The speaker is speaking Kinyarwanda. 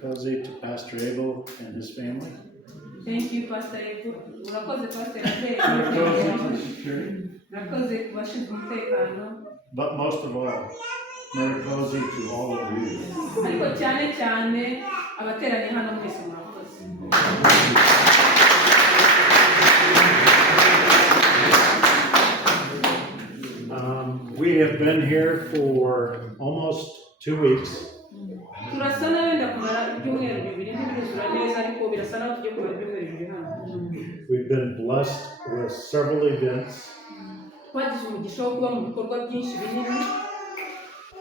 Kozi, to Pastor Abel and his family. Thank you, Pastor Abel. Urakoze Pastor Abel. Kozi to security. Urakoze kubashinzwe umutekano. But most of all, Mary Kozi to all of you. Ariko cyane cyane abateraniye hano mwese murakoze. We have been here for almost 2 weeks. Turasana wenda kumara ibyumweru bibiri ntibizura neza ariko birasana tujye kumara ibyumweru bibiri hano. We've been blessed with several events. Twagize umugisha wo kuba mu bikorwa byinshi binini.